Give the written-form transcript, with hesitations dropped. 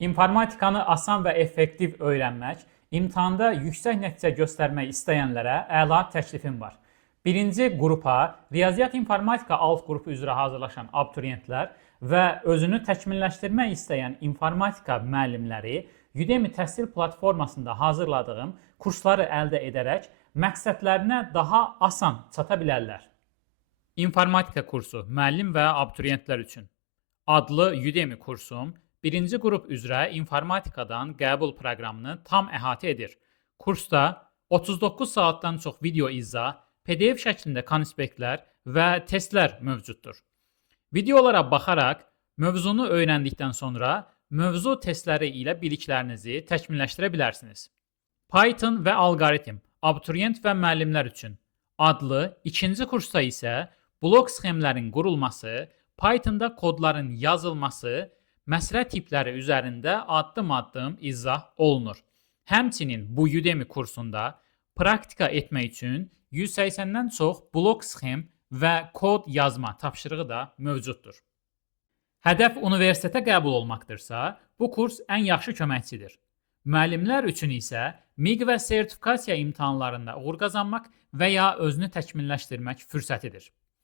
İnformatikanı asan və effektiv öyrənmək, imtahanda yüksək nəticə göstərmək istəyənlərə əla təklifim var. Birinci qrupa riyaziyyat informatika alt qrupu üzrə hazırlaşan abituriyentlər və özünü təkmilləşdirmək istəyən informatika müəllimləri Udemy təhsil platformasında hazırladığım kursları əldə edərək məqsədlərinə daha asan çata bilərlər. İnformatika kursu müəllim və abituriyentlər üçün adlı Udemy kursum birinci qrup üzrə informatikadan qəbul proqramını tam əhatə edir. Kursda 39 saatdan çox video izah, PDF şəklində konspektlər və testlər mövcuddur. Videolara baxaraq mövzunu öyrəndikdən sonra mövzu testləri ilə biliklərinizi təkmilləşdirə bilərsiniz. Python və alqoritm abituriyent və müəllimlər üçün adlı ikinci kursda isə blok sxemlərin qurulması, Pythonda kodların yazılması, məsələ tipləri üzərində addım-addım izah olunur. Həmçinin bu Udemy kursunda praktika etmək üçün 180-dən çox blok sxem və kod yazma tapşırığı da mövcuddur. Hədəf universitetə qəbul olmaqdırsa, bu kurs ən yaxşı köməkçidir. Müəllimlər üçün isə MIQ və sertifikasiya imtahanlarında uğur qazanmaq və ya özünü təkmilləşdirmək fürsətidir.